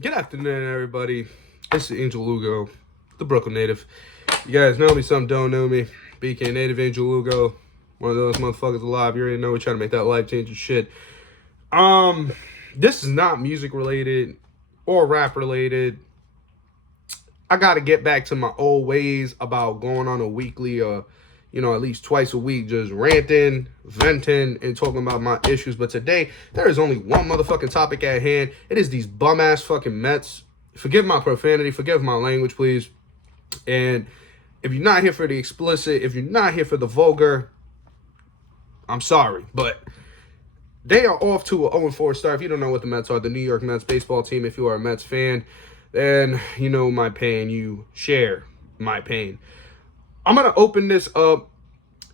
Good afternoon, everybody. This is Angel Lugo, the Brooklyn native. You guys know me, some don't know me. BK native Angel Lugo, one of those motherfuckers alive. You already know we trying to make that life-changing shit. This is not music related or rap related. I gotta get back to my old ways about going on a weekly or at least twice a week, just ranting, venting, and talking about my issues. But today, there is only one motherfucking topic at hand. It is these bum-ass fucking Mets. Forgive my profanity. Forgive my language, please. And if you're not here for the explicit, if you're not here for the vulgar, I'm sorry. But they are off to a 0-4 start. If you don't know what the Mets are, the New York Mets baseball team, if you are a Mets fan, then you know my pain. You share my pain. I'm going to open this up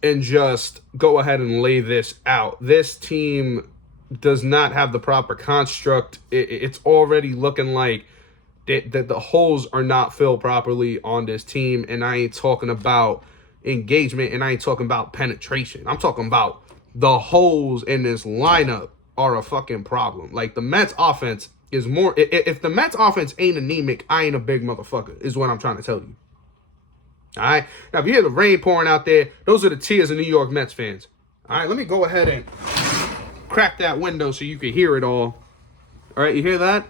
and just go ahead and lay this out. This team does not have the proper construct. It's already looking like that the holes are not filled properly on this team. And I ain't talking about engagement and I ain't talking about penetration. I'm talking about the holes in this lineup are a fucking problem. Like, the Mets offense is more... If the Mets offense ain't anemic, I ain't a big motherfucker, is what I'm trying to tell you. All right. Now, if you hear the rain pouring out there, those are the tears of New York Mets fans. All right. Let me go ahead and crack that window so you can hear it all. All right. You hear that?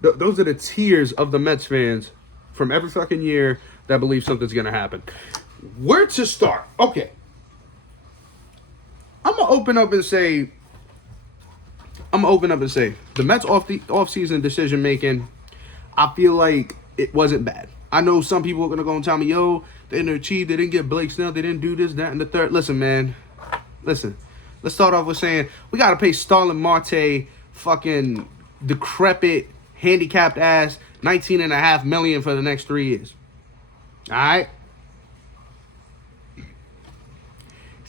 Those are the tears of the Mets fans from every fucking year that believe something's going to happen. Where to start? Okay. I'm going to open up and say the Mets off-season decision making, I feel like it wasn't bad. I know some people are going to go and tell me, yo, they didn't achieve, they didn't get Blake Snell, they didn't do this, that, and the third. Listen, man. Listen. Let's start off with saying we got to pay Starling Marte fucking decrepit, handicapped ass $19.5 million for the next 3 years. All right? He's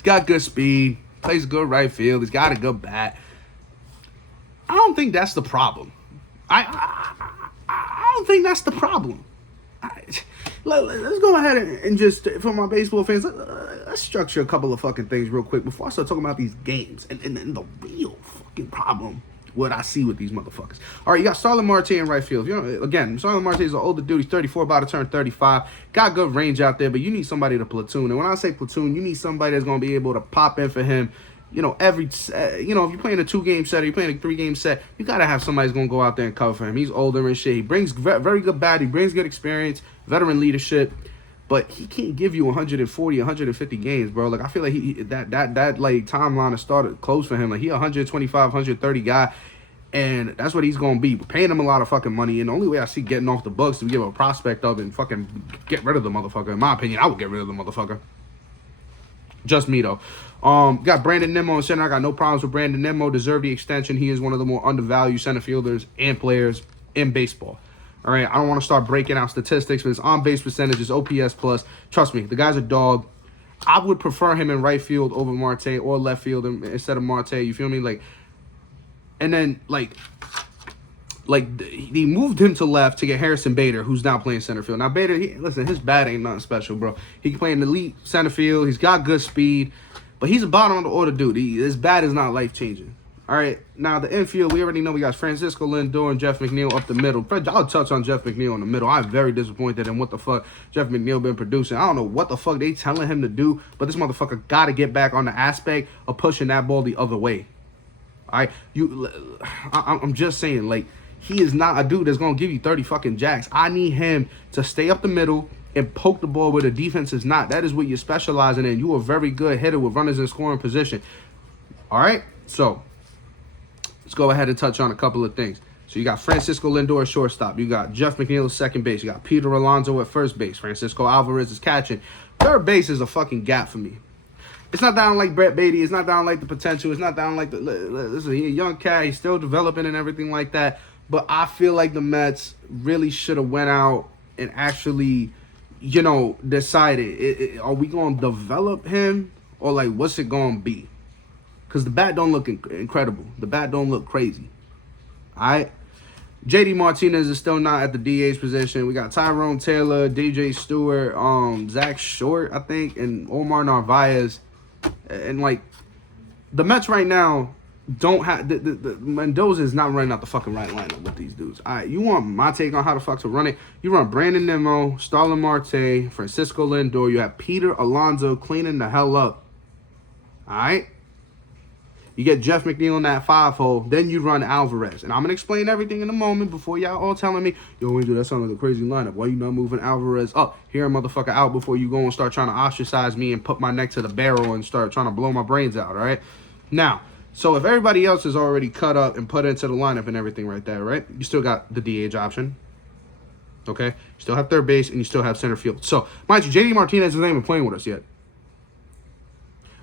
got good speed, plays good right field, he's got a good bat. I don't think that's the problem. I don't think that's the problem. Let's go ahead and just, for my baseball fans, let's structure a couple of fucking things real quick before I start talking about these games and the real fucking problem what I see with these motherfuckers. All right, you got Starling Marte in right field. Again, Starling Marte is an older dude. He's 34, about to turn 35. Got good range out there, but you need somebody to platoon. And when I say platoon, you need somebody that's going to be able to pop in for him. If you're playing a 2-game set or you're playing a 3-game set, you got to have somebody who's going to go out there and cover for him. He's older and shit. He brings very good bat. He brings good experience, veteran leadership, but he can't give you 140, 150 games, bro. Like, I feel like that like timeline has started close for him. Like, he 125, 130 guy, and that's what he's going to be. We're paying him a lot of fucking money, and the only way I see getting off the books is to give a prospect up and fucking get rid of the motherfucker. In my opinion, I would get rid of the motherfucker. Just me, though. Got Brandon Nimmo in center. I got no problems with Brandon Nimmo. Deserve the extension. He is one of the more undervalued center fielders and players in baseball. All right, I don't want to start breaking out statistics, but his on-base percentage is OPS plus. Trust me, the guy's a dog. I would prefer him in right field over Marte or left field instead of Marte. You feel me? And then he moved him to left to get Harrison Bader, who's now playing center field. Now, Bader, his bat ain't nothing special, bro. He can play in the elite center field. He's got good speed, but he's a bottom of the order dude. His bat is not life-changing. All right, now the infield, we already know we got Francisco Lindor and Jeff McNeil up the middle. I'll touch on Jeff McNeil in the middle. I'm very disappointed in what the fuck Jeff McNeil been producing. I don't know what the fuck they telling him to do, but this motherfucker got to get back on the aspect of pushing that ball the other way. All right, I'm just saying, like, he is not a dude that's going to give you 30 fucking jacks. I need him to stay up the middle and poke the ball where the defense is not. That is what you're specializing in. You are a very good hitter with runners in scoring position. All right, so let's go ahead and touch on a couple of things. So you got Francisco Lindor at shortstop. You got Jeff McNeil at second base. You got Peter Alonso at first base. Francisco Alvarez is catching. Third base is a fucking gap for me. It's not down like Brett Beatty. It's not down like the potential. It's not down like listen, he's a young cat. He's still developing and everything like that. But I feel like the Mets really should have went out and actually, decided, are we going to develop him or, like, what's it going to be? Because the bat don't look incredible. The bat don't look crazy. All right? JD Martinez is still not at the DH position. We got Tyrone Taylor, DJ Stewart, Zach Short, I think, and Omar Narvaez. And, like, the Mets right now, don't have the Mendoza is not running out the fucking right lineup with these dudes. All right, you want my take on how the fuck to run it? You run Brandon Nimmo, Starlin Marte, Francisco Lindor. You have Peter Alonso cleaning the hell up. All right. You get Jeff McNeil in that 5-hole. Then you run Alvarez. And I'm going to explain everything in a moment before y'all all telling me, yo, Angel, that sounds like a crazy lineup. Why you not moving Alvarez up? Hear a motherfucker out before you go and start trying to ostracize me and put my neck to the barrel and start trying to blow my brains out, all right? Now, so if everybody else is already cut up and put into the lineup and everything right there, right? You still got the DH option. Okay? You still have third base and you still have center field. So, mind you, JD Martinez isn't even playing with us yet.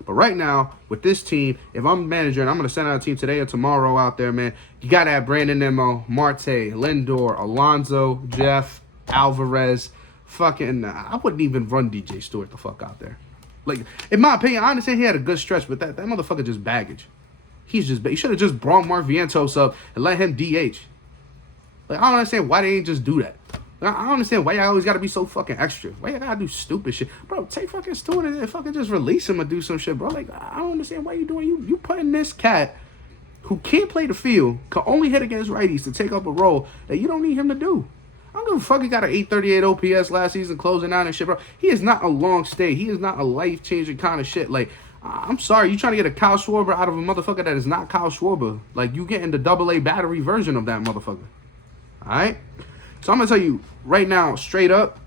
But right now, with this team, if I'm a manager and I'm going to send out a team today or tomorrow out there, man, you got to have Brandon Nimmo, Marte, Lindor, Alonso, Jeff, Alvarez. Fucking, I wouldn't even run DJ Stewart the fuck out there. Like, in my opinion, I understand he had a good stretch, but that motherfucker just baggage. He should have just brought Mark Vientos up and let him DH. Like, I don't understand why they ain't just do that. I don't understand why y'all always gotta be so fucking extra. Why y'all gotta do stupid shit? Bro, take fucking Stewart and fucking just release him and do some shit, bro. Like, I don't understand why you doing you putting this cat who can't play the field, can only hit against righties to take up a role that you don't need him to do. I don't give a fuck he got an 838 OPS last season closing out and shit, bro. He is not a long stay. He is not a life-changing kind of shit. Like, I'm sorry, you trying to get a Kyle Schwarber out of a motherfucker that is not Kyle Schwarber. Like, you getting the AA battery version of that motherfucker. Alright? So I'm going to tell you right now, straight up,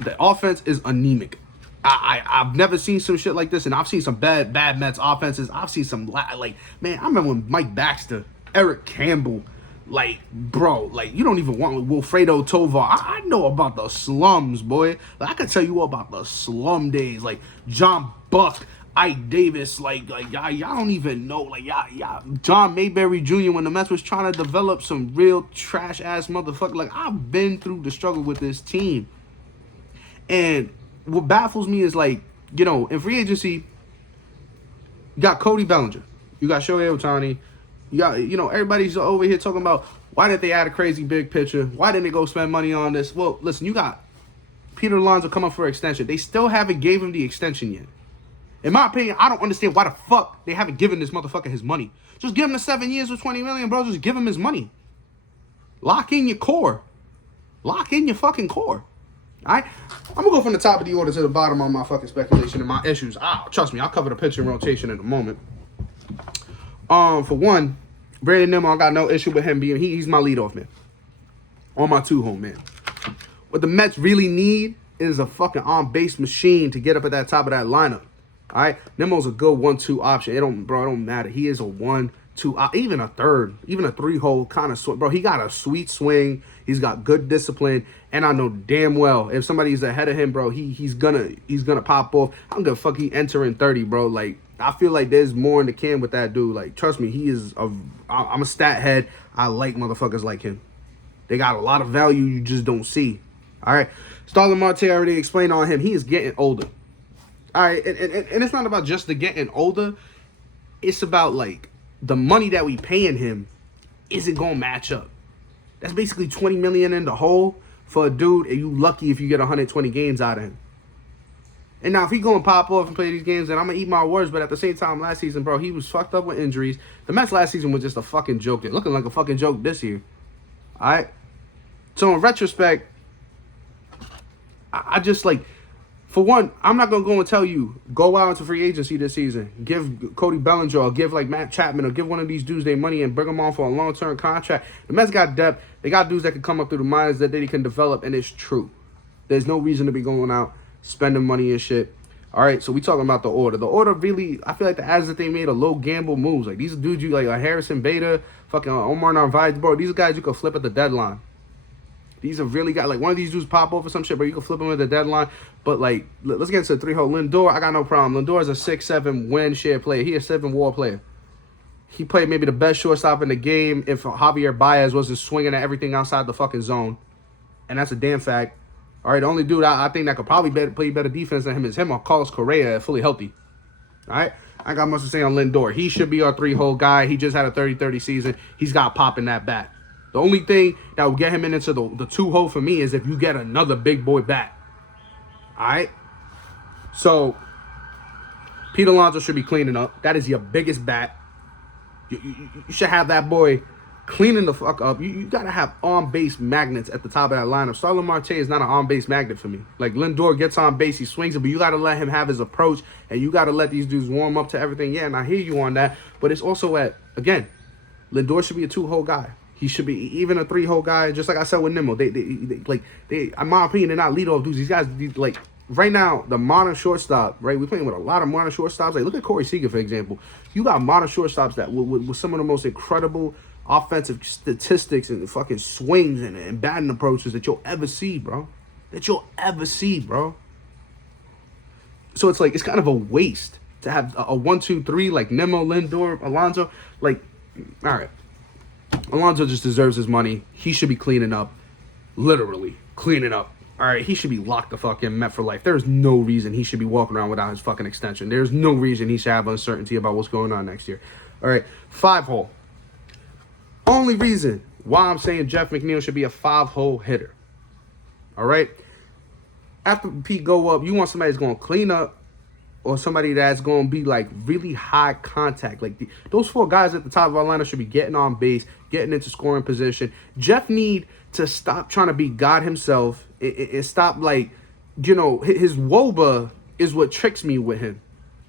the offense is anemic. I've never seen some shit like this, and I've seen some bad Mets offenses. I've seen some, like, man, I remember when Mike Baxter, Eric Campbell, like, bro, like, you don't even want Wilfredo Tovar. I know about the slums, boy. Like, I can tell you about the slum days, like John Buck, Ike Davis, like y'all don't even know, like y'all John Mayberry Jr. when the Mets was trying to develop some real trash ass motherfucker. Like, I've been through the struggle with this team, and what baffles me is, like, you know, in free agency, you got Cody Bellinger, you got Shohei Ohtani, you got, you know, everybody's over here talking about why did they add a crazy big pitcher? Why didn't they go spend money on this? Well, listen, you got Peter Alonso coming for extension. They still haven't gave him the extension yet. In my opinion, I don't understand why the fuck they haven't given this motherfucker his money. Just give him the 7 years with $20 million, bro. Just give him his money. Lock in your core. Lock in your fucking core. All right? I'm going to go from the top of the order to the bottom on my fucking speculation and my issues. Trust me, I'll cover the pitching rotation in a moment. For one, Brandon Nimmo, I got no issue with him being, he's my leadoff man. On my 2-hole man. What the Mets really need is a fucking on-base machine to get up at that top of that lineup. All right, Nimmo's a good 1-2 option. It don't matter. He is a 1-2, even a third, even a 3-hole kind of swing. Bro, he got a sweet swing. He's got good discipline, and I know damn well if somebody's ahead of him, bro, he's gonna pop off. I don't give a fuck. He entering 30, bro. Like, I feel like there's more in the can with that dude. Like, trust me, I'm a stat head. I like motherfuckers like him. They got a lot of value you just don't see. All right, Starlin Marte, I already explained on him. He is getting older. All right, and it's not about just the getting older. It's about, like, the money that we paying him isn't going to match up. That's basically $20 million in the hole for a dude, and you lucky if you get 120 games out of him. And now, if he going to pop off and play these games, then I'm going to eat my words. But at the same time, last season, bro, he was fucked up with injuries. The Mets last season was just a fucking joke. They're looking like a fucking joke this year. All right? So, in retrospect, I just, like, for one, I'm not going to go and tell you, go out into free agency this season. Give Cody Bellinger or give, like, Matt Chapman or give one of these dudes their money and bring them on for a long-term contract. The Mets got depth. They got dudes that can come up through the minors that they can develop, and it's true. There's no reason to be going out, spending money and shit. All right, so we talking about the order. The order really, I feel like the ads that they made are low gamble moves. Like, these dudes, you like Harrison Beta, fucking Omar Narvaez, bro, these are guys you could flip at the deadline. These are really guys, like, one of these dudes pop off or some shit, bro, you can flip them at the deadline. But, like, let's get into the 3-hole. Lindor, I got no problem. Lindor is a 6-7 win share player. He a 7-WAR player. He played maybe the best shortstop in the game if Javier Baez wasn't swinging at everything outside the fucking zone. And that's a damn fact. All right, the only dude I think that could probably play better defense than him is him or Carlos Correa, fully healthy. All right? I got much to say on Lindor. He should be our 3-hole guy. He just had a 30-30 season. He's got pop in that bat. The only thing that will get him into the 2-hole for me is if you get another big boy bat. All right? So, Pete Alonso should be cleaning up. That is your biggest bat. You should have that boy cleaning the fuck up. You gotta have on-base magnets at the top of that lineup. Starlin Marte is not an on-base magnet for me. Like, Lindor gets on base, he swings it, but you gotta let him have his approach, and you gotta let these dudes warm up to everything. Yeah, and I hear you on that, but it's also again, Lindor should be a 2-hole guy. He should be even a 3-hole guy, just like I said with Nimmo. They in my opinion, they're not leadoff dudes. These guys, like, right now, the modern shortstop, right? We're playing with a lot of modern shortstops. Like, look at Corey Seager, for example. You got modern shortstops that with some of the most incredible offensive statistics and fucking swings and batting approaches that you'll ever see, bro. So it's like, it's kind of a waste to have a 1, 2, 3 like Nimmo, Lindor, Alonso. Like, all right, Alonso just deserves his money. He should be cleaning up, literally cleaning up. All right, he should be locked the fuck in, Met for life. There's no reason he should be walking around without his fucking extension. There's no reason he should have uncertainty about what's going on next year. All right, 5-hole. Only reason why I'm saying Jeff McNeil should be a 5-hole hitter. All right? After Pete go up, you want somebody that's going to clean up or somebody that's going to be, like, really high contact. Like, those 4 guys at the top of our lineup should be getting on base, getting into scoring position. Jeff need to stop trying to be God himself and stop, like, you know, his WOBA is what tricks me with him.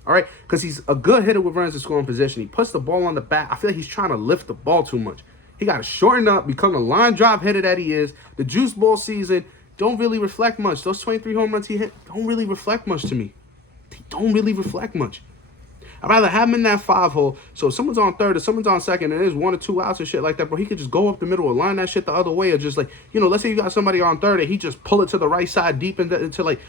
All right? Because he's a good hitter with runners in scoring position. He puts the ball on the bat. I feel like he's trying to lift the ball too much. He got to shorten up, become the line drive hitter that he is. The juice ball season don't really reflect much. Those 23 home runs he hit don't really reflect much to me. They don't really reflect much. I'd rather have him in that 5-hole. So if someone's on third or someone's on second and there's 1 or 2 outs and shit like that, bro, he could just go up the middle or line that shit the other way, or just, like, you know, let's say you got somebody on third and he just pull it to the right side deep into like,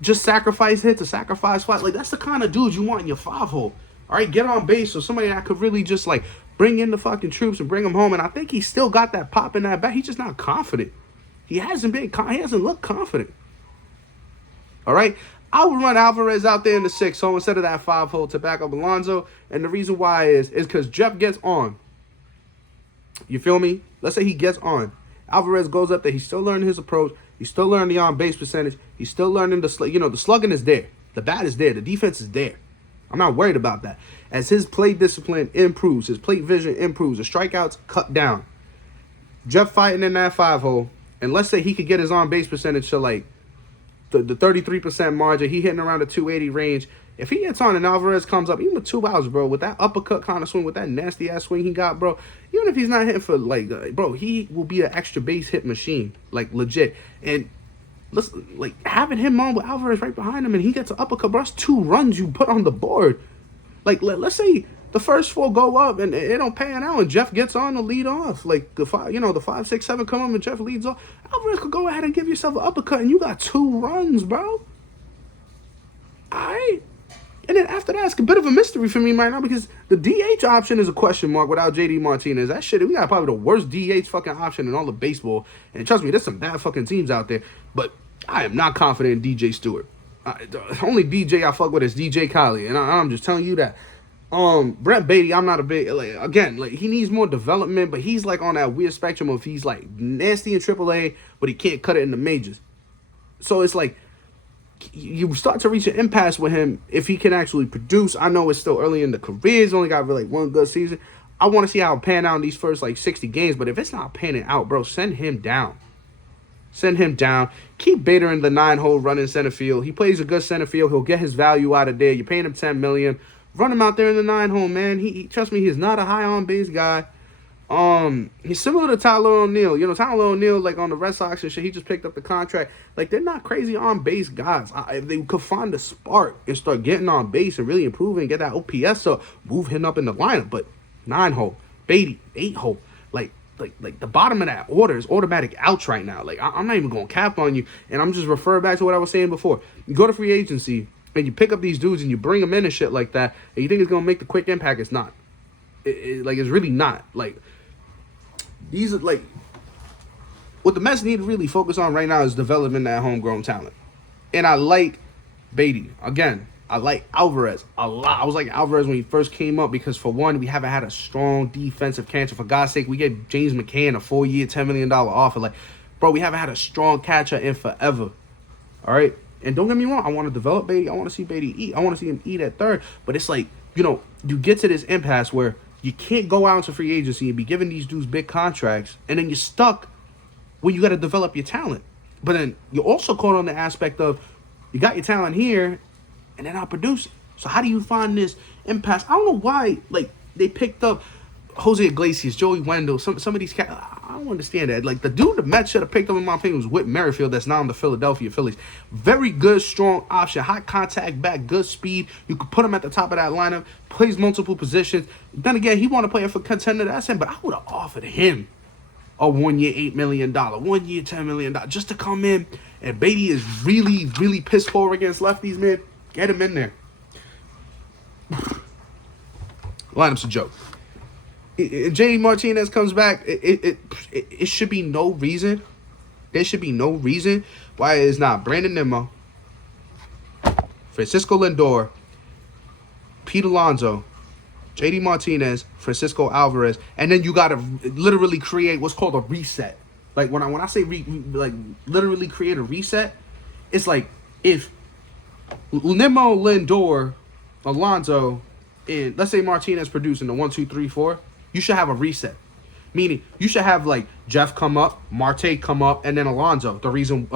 just sacrifice hits, a sacrifice fly. Like, that's the kind of dude you want in your 5-hole. All right, get on base, so somebody that could really just, like, bring in the fucking troops and bring them home. And I think he still got that pop in that bat. He's just not confident. He hasn't looked confident. All right, I would run Alvarez out there in the 6-hole instead of that 5-hole to back up Alonso. And the reason why is because Jeff gets on. You feel me? Let's say he gets on. Alvarez goes up there. He's still learning his approach. He's still learning the on-base percentage. He's still learning the slugging is there. The bat is there. The defense is there. I'm not worried about that. As his plate discipline improves, his plate vision improves, the strikeouts cut down. Jeff fighting in that 5-hole, and let's say he could get his on-base percentage to, like, the 33% margin. He hitting around the 280 range. If he gets on and Alvarez comes up, even with 2 outs, bro, with that uppercut kind of swing, with that nasty-ass swing he got, bro, even if he's not hitting for, like, bro, he will be an extra base hit machine, like, legit. And let's, like, having him on with Alvarez right behind him and he gets an uppercut, bro, that's 2 runs you put on the board. Like, let's say the first 4 go up and it don't pan out and Jeff gets on to lead off. Like, the 5, 6, 7 come up and Jeff leads off. Alvarez could go ahead and give yourself an uppercut and you got 2 runs, bro. All right. And then after that, it's a bit of a mystery for me right now because the DH option is a question mark without JD Martinez. That shit, we got probably the worst DH fucking option in all of baseball. And trust me, there's some bad fucking teams out there. But I am not confident in DJ Stewart. The only DJ I fuck with is DJ Kylie. And I'm just telling you that. Brent Beatty, I'm not a big, like, again, like, he needs more development, but he's, like, on that weird spectrum of he's, like, nasty in AAA, but he can't cut it in the majors. So it's like, you start to reach an impasse with him if he can actually produce. I know it's still early in the career. He's only got like 1 good season. I want to see how it pan out in these first like 60 games. But if it's not panning out, bro, send him down. Send him down. Keep Bader in the 9-hole running center field. He plays a good center field. He'll get his value out of there. You're paying him $10 million. Run him out there in the 9-hole, man. He trust me, he's not a high on base guy. He's similar to Tyler O'Neill. You know, Tyler O'Neill, like, on the Red Sox and shit, he just picked up the contract. Like, they're not crazy on-base guys. If they could find the spark and start getting on base and really improving and get that OPS up, move him up in the lineup. But 9-hole, Beatty, 8-hole, like the bottom of that order is automatic outs right now. Like, I'm not even going to cap on you, and I'm just referring back to what I was saying before. You go to free agency, and you pick up these dudes, and you bring them in and shit like that, and you think it's going to make the quick impact. It's not. It's really not. Like, these are, like, what the Mets need to really focus on right now is developing that homegrown talent. And I like Beatty. Again, I like Alvarez a lot. I was like Alvarez when he first came up because, for one, we haven't had a strong defensive catcher. For God's sake, we gave James McCann a 4-year, $10 million offer. Like, bro, we haven't had a strong catcher in forever. All right? And don't get me wrong, I want to develop Beatty. I want to see Beatty eat. I want to see him eat at third. But it's like, you know, you get to this impasse where You can't go out into free agency and be giving these dudes big contracts, and then you're stuck when you got to develop your talent. But then you're also caught on the aspect of you got your talent here, and they're not producing. So how do you find this impasse? I don't know why, like, they picked up Jose Iglesias, Joey Wendell, some of these cats. I don't understand that. Like, the dude the Mets should have picked up, in my opinion, was Whit Merrifield, that's now in the Philadelphia Phillies. Very good, strong option, high contact back, good speed. You could put him at the top of that lineup, plays multiple positions. Then again, he want to play for contender, that's him, but I would have offered him a 1 year, $8 million, 1 year, $10 million, just to come in. And Beatty is really, really piss poor against lefties, man. Get him in there. Lineup's a joke. If JD Martinez comes back, it should be no reason. There should be no reason why it's not Brandon Nimmo, Francisco Lindor, Pete Alonso, JD Martinez, Francisco Alvarez, and then you gotta literally create what's called a reset. Like when I say like literally create a reset, it's like if Nimmo, Lindor, Alonso, and let's say Martinez producing the 1, 2, 3, 4, you should have a reset. Meaning, you should have, like, Jeff come up, Marte come up, and then Alonso. The reason,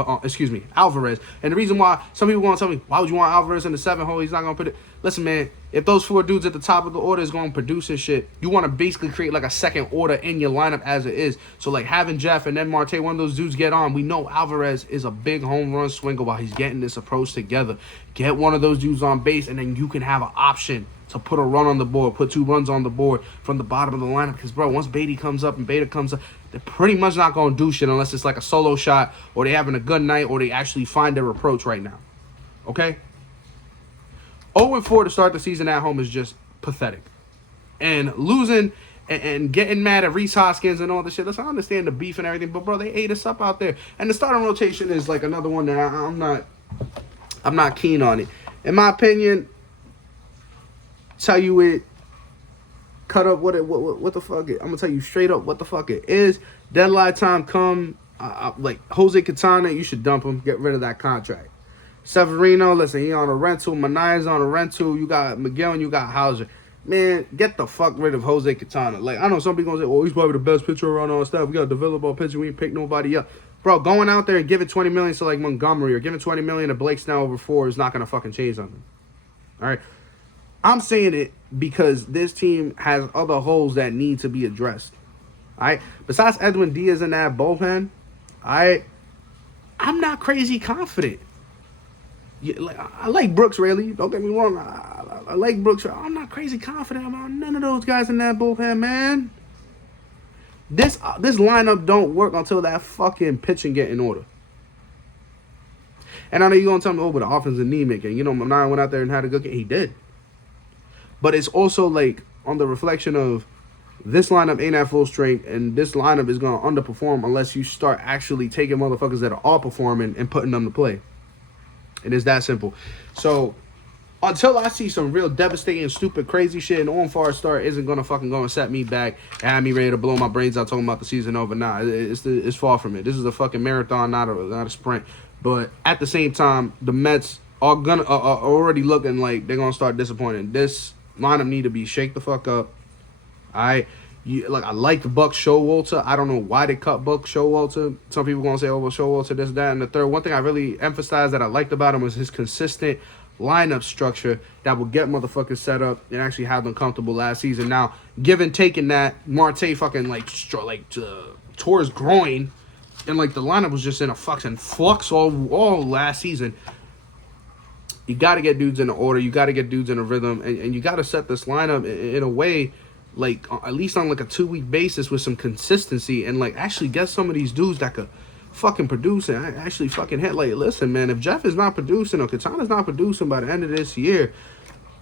Alvarez. And the reason why some people want to tell me, why would you want Alvarez in the 7 hole? He's not going to put it. Listen, man, if those 4 dudes at the top of the order is going to produce and shit, you want to basically create, like, a second order in your lineup as it is. So, like, having Jeff and then Marte, one of those dudes get on, we know Alvarez is a big home run swinger while he's getting this approach together. Get one of those dudes on base, and then you can have an option to put a run on the board, put 2 runs on the board from the bottom of the lineup. Because, bro, once Beatty comes up and Beta comes up, they're pretty much not going to do shit unless it's like a solo shot or they having a good night or they actually find their approach right now. Okay? 0-4 to start the season at home is just pathetic. And losing and getting mad at Rhys Hoskins and all this shit. Listen, I understand the beef and everything, but, bro, they ate us up out there. And the starting rotation is like another one that I'm not keen on it. In my opinion, tell you it, cut up what the fuck it. I'm gonna tell you straight up what the fuck it is. Deadline time come, like Jose Quintana, you should dump him, get rid of that contract. Severino, listen, he on a rental. Manaea's on a rental. You got Miguel and you got Hauser. Man, get the fuck rid of Jose Quintana. Like, I know some people gonna say, "Oh, he's probably the best pitcher around all stuff. We got to develop our pitcher. We ain't pick nobody up." Bro, going out there and giving $20 million to like Montgomery or giving $20 million to Blake Snell over 4 is not gonna fucking change something. All right. I'm saying it because this team has other holes that need to be addressed. All right? Besides Edwin Diaz in that bullpen, I'm not crazy confident. I like Brooks Raley. Don't get me wrong. I like Brooks. I'm not crazy confident about none of those guys in that bullpen, man. This lineup don't work until that fucking pitching get in order. And I know you're going to tell me, oh, but the offense is anemic. And, you know, Manaea went out there and had a good game. He did. But it's also like on the reflection of this lineup ain't at full strength, and this lineup is going to underperform unless you start actually taking motherfuckers that are all performing and putting them to play. It is that simple. So until I see some real devastating, stupid, crazy shit, an on-far start isn't going to fucking go and set me back and have me ready to blow my brains out talking about the season over. Nah, it's far from it. This is a fucking marathon, not a sprint. But at the same time, the Mets are already looking like they're going to start disappointing. This lineup need to be shake the fuck up. I liked Buck Showalter. I don't know why they cut Buck Showalter. Some people gonna say, oh, well, Showalter, this, that, and the third. One thing I really emphasized that I liked about him was his consistent lineup structure that would get motherfuckers set up and actually have them comfortable last season. Now, given taking that, Marte fucking tore his groin, and like the lineup was just in a fucking flux all last season. You got to get dudes in the order. You got to get dudes in a rhythm. And you got to set this lineup in a way, like, at least on, like, a 2-week basis with some consistency and, like, actually get some of these dudes that could fucking produce and actually fucking hit. Like, listen, man, if Jeff is not producing or Quintana's not producing by the end of this year,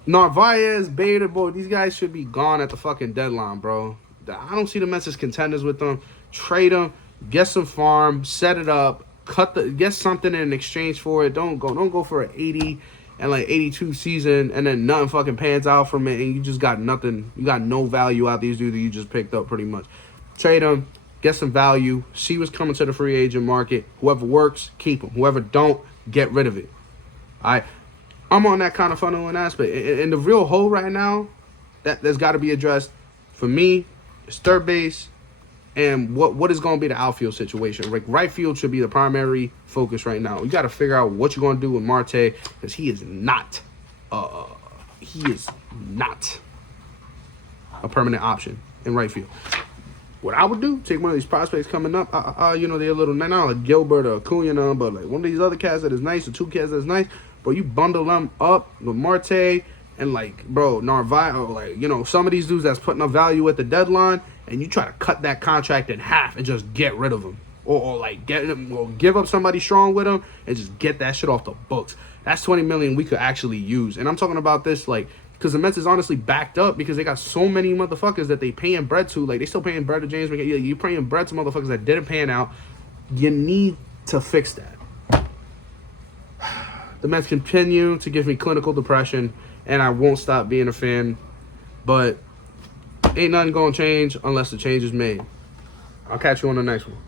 Narvaez, Beta, boy, these guys should be gone at the fucking deadline, bro. I don't see the Mets as contenders with them. Trade them, get some farm, set it up, get something in exchange for it. Don't go for an 80 and like 82 season and then nothing fucking pans out from it and you just got nothing. You got no value out these dudes that you just picked up pretty much. Trade them, get some value, see what's coming to the free agent market. Whoever works, keep them. Whoever don't, get rid of it. I'm on that kind of funneling aspect. And the real hole right now, that's got to be addressed, For me, it's third base and what is going to be the outfield situation. Like, right field should be the primary focus right now. You got to figure out what you're going to do with Marte, because he is not a permanent option in right field. What I would do, take one of these prospects coming up, you know, they're a little, not like Gilbert or Acuna, but like one of these other cats that is nice, or two cats that's nice, bro, you bundle them up with Marte and, like, bro, Narvaez, like, you know, some of these dudes that's putting up value at the deadline, and you try to cut that contract in half and just get rid of them. Or like, get him, or give up somebody strong with him and just get that shit off the books. That's $20 million we could actually use. And I'm talking about this, like, because the Mets is honestly backed up because they got so many motherfuckers that they paying bread to. Like, they still paying bread to James McCann. Yeah, you paying bread to motherfuckers that didn't pan out. You need to fix that. The Mets continue to give me clinical depression, and I won't stop being a fan. But ain't nothing gonna change unless the change is made. I'll catch you on the next one.